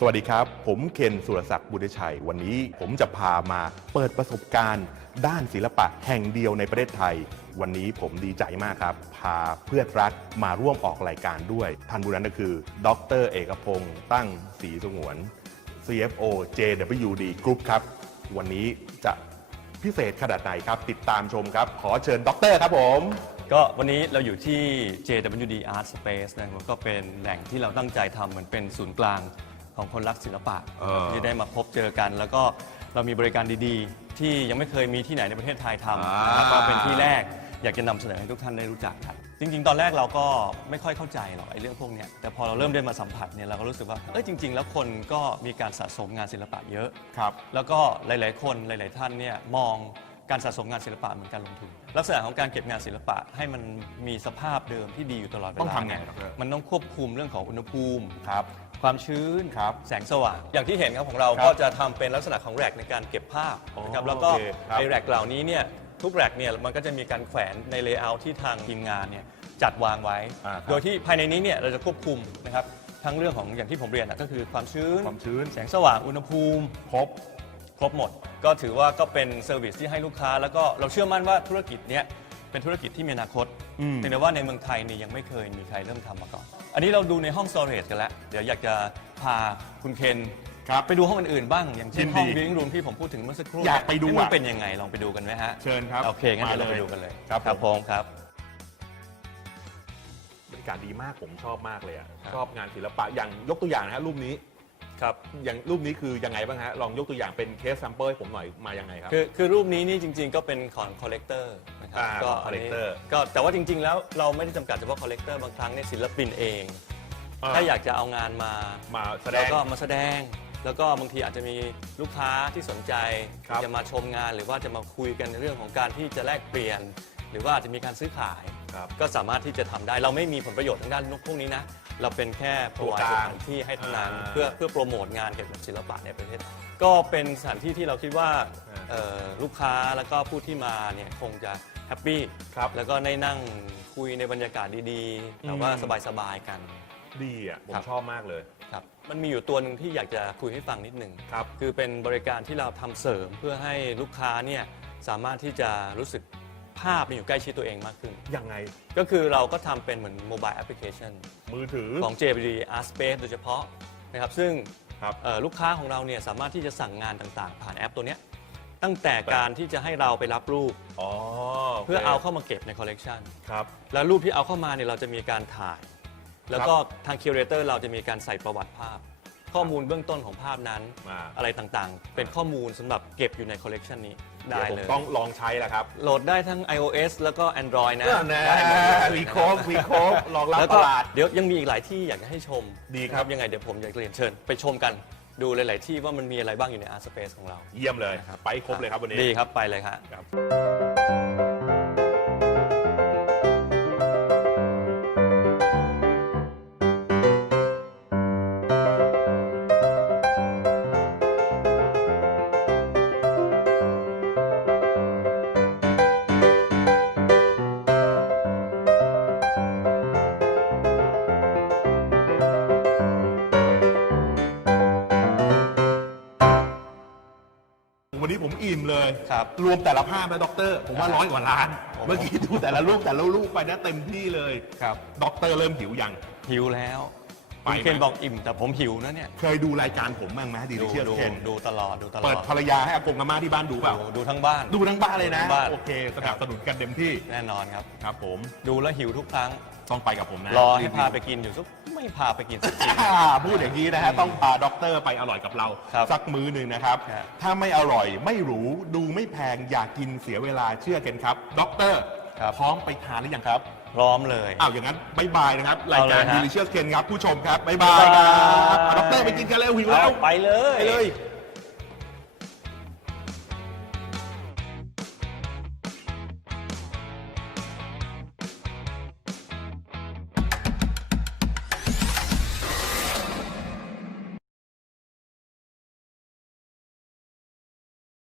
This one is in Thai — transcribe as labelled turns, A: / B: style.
A: สวัสดีครับ ผมเคนสุรศักดิ์บุญชัย วันนี้ผมจะพามาเปิดประสบการณ์ ด้านศิลปะแห่งเดียวในประเทศไทย วันนี้ผมดีใจมากครับ พาเพื่อนรักมาร่วมออกรายการด้วย ท่านผู้นั้นก็คือ ดร เอกพงศ์ตั้งศรีสงวน CFO JWD Group ครับ วันนี้จะพิเศษขนาดไหนครับ ติดตามชมครับ ขอเชิญดรครับผม
B: ก็วันนี้เราอยู่ที่ JWD Art Space นะครับก็เป็นแหล่งที่เราตั้งใจทำเหมือนเป็นศูนย์กลาง ของคนรักศิลปะ
A: เออ
B: ที่ได้มาพบเจอกัน แล้วก็เรามีบริการดีๆ ที่ยังไม่เคยมีที่ไหนในประเทศไทยทำนะครับ
A: อ่า
B: ก็เป็นที่แรกอยากจะนำเสนอให้ทุกท่านได้รู้จักครับจริง ๆ ตอนแรกเราก็ไม่ค่อยเข้าใจหรอกไอ้เรื่องพวกเนี้ยแต่พอเราเริ่มได้มาสัมผัสเนี่ยเราก็รู้สึกว่าเอ้ยจริง ๆ แล้วคนก็มีการสะสมงานศิลปะเยอะ
A: ครับ
B: แล้วก็หลาย ๆ คนหลาย ๆ ท่านเนี่ยมองการสะสมงานศิลปะเหมือนการลงทุน ลักษณะของการเก็บงานศิลปะให้มันมีสภาพเดิมที่ดีอยู่ตลอดเวลา
A: ต้องทำไง
B: เนี่ย
A: ครับเพื่อน
B: มันต้องควบคุมเรื่องของอุณหภูมิ
A: ครับ
B: ความชื้น
A: ครับ
B: แสงสว่าง อย่างที่เห็นครับของเรา
A: ครับ
B: ก็จะทำเป็นลักษณะของแร็กในการเก็บภาพนะครับ
A: อ๋อ
B: แล้วก็
A: โอเคครับ
B: ในแร็กเหล่านี้เนี่ยทุกแร็กเนี่ยมันก็จะมีการแขวนในเลเยอร์ที่ทางทีมงานเนี่ยจัดวางไว้
A: อ่าครับ
B: โดยที่ภายในนี้เนี่ยเราจะควบคุมนะครับทั้งเรื่องของอย่างที่ผมเรียนนะก็คือความชื้น
A: ความชื้น
B: แสงสว่างอุณหภูมิ
A: ครบ
B: ครบหมด ก็ถือว่าก็เป็นเซอร์วิสที่ให้ลูกค้า แล้วก็เราเชื่อมั่นว่าธุรกิจเนี้ย เป็นธุรกิจที่มีอนาคต
A: อืม
B: เพียงแต่ว่าในเมืองไทยเนี่ยยังไม่เคยมีใครเริ่มทำมาก่อน อันนี้เราดูในห้อง storage กันแล้ว เดี๋ยวอยากจะพาคุณเคน
A: ครับ
B: ไปดูห้องอื่นๆบ้าง อย่างเช่น
A: ยินดี
B: ห้อง living room ที่ผมพูดถึงเมื่อสักครู่
A: อยากไปดู
B: เะมัน
A: อะ
B: เป็นยังไงลองไปดูกันไหมฮะ
A: เชิญครับ
B: โอเคงั้นเดี๋ยวเรา
A: มา
B: ไป
A: เลย
B: ดูกันเลย
A: ครับผม
B: ผมครับ
A: บริการดีมากผมชอบมากเลยอะ
B: ครับ
A: ชอบงานศิลปะอย่างยกตัวอย่างนะฮะรูปนี้
B: ครับ
A: อย่างรูปนี้คือยังไงบ้างฮะ ลองยกตัวอย่างเป็นเคส s ัมเปิลให้ผมหน่อยมายังไงครับ
B: คือคือรูปนี้นี่จริงๆก็เป็นของคอลเลกเตอร์นะครั
A: อ่า
B: ก็
A: ของ collector
B: ก็แต่ว่าจริง ๆ แล้วเราไม่ได้จำกัดเฉพาะคอลเลกเตอร์บางครั้งเนี่ยศิลปินเอง
A: อ่า
B: ถ้าอยากจะเอางานมา
A: มาแสด
B: แล้ว
A: ง
B: ก็มาแสดง แล้วก็บางทีอาจจะมีลูกค้าที่สนใจ
A: ครับ
B: จะมาชมงาน หรือว่าจะมาคุยกันในเรื่องของการที่จะแลกเปลี่ยน หรือว่าอาจจะมีการซื้อขาย
A: ครับ
B: ก็สามารถที่จะทำได้ เราไม่มีผลประโยชน์ทางด้านพวกนี้นะ เราเป็นแค่โปร
A: ตัว
B: ย
A: ก
B: ส
A: ลาง
B: ถานที่ให้เท่านั้น
A: อ่า
B: เพื่อเพื่อโปรโมทงานเกี่ยวกับศิลปะในประเทศ ก็เป็นสถานที่ที่เราคิดว่า
A: อ่า
B: เอ่อลูกค้าแล้วก็ผู้ที่มาเนี่ยคงจะแฮปปี้
A: ครับ
B: แล้วก็ได้นั่งคุยในบรรยากาศดีๆแต่ว่า
A: อืม
B: สบายๆกัน
A: ดีอะ ผม
B: ครับ
A: ชอบมากเลย
B: ครับมันมีอยู่ตัวหนึ่งที่อยากจะคุยให้ฟังนิดหนึ่ง
A: ครับ
B: คือเป็นบริการที่เราทำเสริมเพื่อให้ลูกค้าเนี่ยสามารถที่จะรู้สึก ภาพมันอยู่ใกล้ชิดตัวเองมากขึ้น
A: ยังไง
B: ก็คือเราก็ทำเป็นเหมือนโมบายแอปพลิเคชัน
A: มือถือ
B: ของ JBD Art Space โดยเฉพาะนะครับซึ่ง
A: ครับ
B: เอ่อลูกค้าของเราเนี่ยสามารถที่จะสั่งงานต่างๆ ผ่านแอปตัวเนี้ยตั้งแต่การที่จะให้เราไปรับรูป
A: อ๋อ
B: เพื่อเอาเข้ามาเก็บในคอลเลกชัน
A: ครับ
B: แล้วรูปที่เอาเข้ามาเนี่ยเราจะมีการถ่าย แล้วก็ทางคิวเรเตอร์เราจะมีการใส่ประวัติภาพ ข้อมูลเบื้องต้นของภาพนั้น
A: มา
B: อะไรต่างๆ เป็นข้อมูลสำหรับเก็บอยู่ในคอลเลกชันนี้
A: เดี๋ยว
B: ได้
A: ผม
B: เลย
A: ต้องลองใช้แล้วครับ
B: โหลดได้ทั้ง iOS แล้วก็ Android นะ
A: นะ
B: ได้หมดเลย
A: วีโครบวีโครบรองรับ
B: แล้ว
A: ต
B: ก็
A: ลาด
B: เดี๋ยวยังมีอีกหลายที่อยากจะให้ชม
A: ดีครับ
B: ยังไงเดี๋ยวผมอยากจะเรียนเชิญ ไปชมกันดูหลาย ๆ ที่ว่ามันมีอะไรบ้างอยู่ใน Art Space ของเรา
A: เยี่ยมเลย
B: นะครับ
A: ไปครบเลยครับวันนี้
B: ดีครับไปเลยครับ
A: ครับ นนี้ผมอิ่มเลย
B: ครับ
A: รวมแต่ละภาพนะด็อกเตอร์ ผมว่า
B: ครับ
A: ร้อยกว่าล้าน
B: โอ้โห
A: เมื่อกี้ดูแต่ละรูปแต่ละรูปไปนะเต็มที่เลย
B: ครับ
A: ด็อกเตอร์เริ่มหิวยัง
B: หิวแล้ว
A: ไป
B: คุณ
A: ไหม
B: เคนบอกอิ่มแต่ผมหิวนะเนี่ย
A: เคยดูรายการผมบ้างไหมดี
B: ดู
A: เชีย
B: ดู
A: เคน
B: ดูตลอดดูตล
A: เปิ
B: อ
A: ด
B: ด
A: ภรรยาให้อากงอาม่าที่บ้านดูเปล่า
B: ดูดูทั้งบ้าน
A: ดูทั้งบ้านเลยนะ
B: ทั้งบ้าน
A: โอเคสนับสนุนกันเต็มที่
B: แน่นอนครับ
A: ครับผม
B: ดูแล้วหิวทุกครั้ง
A: ต้องไปกับผมนะ
B: รอให้พาไปกินอยู่สักไม่พาไปกินสักที
A: อ่าพูดอย่างนี้นะฮะต้องพาด็อกเตอร์ไปอร่อยกับเรา
B: ครับ
A: สักมื้อหนึ่งนะครับ
B: ครับ
A: ถ้าไม่อร่อยไม่หรูดูไม่แพงอยากกินเสียเวลาเชื่อกันครับด็อกเตอร์
B: ครับ
A: พร้อมไปทานหรือยังครับ
B: พร้อมเลย
A: อ้าวอย่างนั้นบายบายนะครับ ราย
B: เอาเลย
A: การ
B: ฮะ
A: Delicious Ken ครับ ผู้ชมครับบายบายครับ
B: บ๊ายบาย
A: เอาด็อกเตอร์ไปกินกันแล้วหิวแล้ว
B: เอาไปเลย
A: ไปเลย